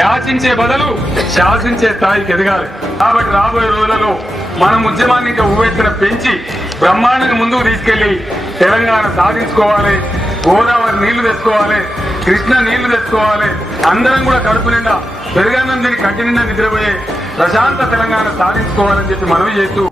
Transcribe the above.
యాచించే బదులు శాసించే స్థాయికి ఎదగాలి. కాబట్టి రాబోయే రోజులలో మనం ఉద్యమాన్ని ఇంకా ఉవ్వెత్తున పెంచి బ్రహ్మాండంగా ముందుకు తీసుకెళ్లి తెలంగాణ సాధించుకోవాలి. గోదావరి నీళ్లు తెచ్చుకోవాలి, కృష్ణ నీళ్లు తెచ్చుకోవాలి. అందరం కూడా కడుపు నిండా పెరుగన్నం తిని కంటి నిండా నిద్రపోయే ప్రశాంత తెలంగాణ సాధించుకోవాలని చెప్పి మనవి చేస్తూ